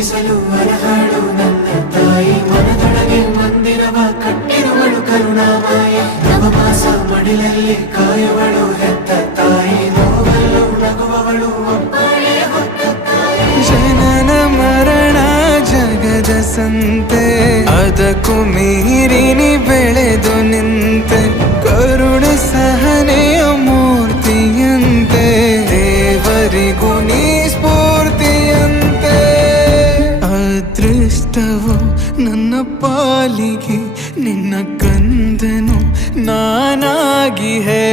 ಪೂಜಿಸಲು ಅರಹಾಳು ನನ್ನ ತಾಯಿ ಮನದೊಳಗೆ ಮಂದಿರವ ಕಟ್ಟಿರುವಳು ಕರುಣಾಮಾಯಿ ನವಮಾಸ ಮಡಿಲಲ್ಲಿ ಕಾಯುವಳು ಹೆತ್ತ ತಾಯಿ ನೋವಲ್ಲೂ ನಗುವವಳು ಒಬ್ಬಳೇ ಹೊತ್ತ ತಾಯಿ ಜನನ ಮರಣ ಜಗದ ಸಂತೆ ಅದಕ್ಕೂ ಮೀರಿನಿ ಬೆಳೆದು ನಿಂತೆ ಕರುಣೆ ಸಹನೆಯ ಮೂರ್ತಿಯಂತೆ ದೇವರಿಗೂ ನೀ ಸ್ಫೂರ್ತಿಯಂತೆ ಅದೃಷ್ಟವು ನನ್ನ ಪಾಲಿಗೆ ನಿನ್ನ ಕಂದನು ನಾನಾಗಿ ಹೇ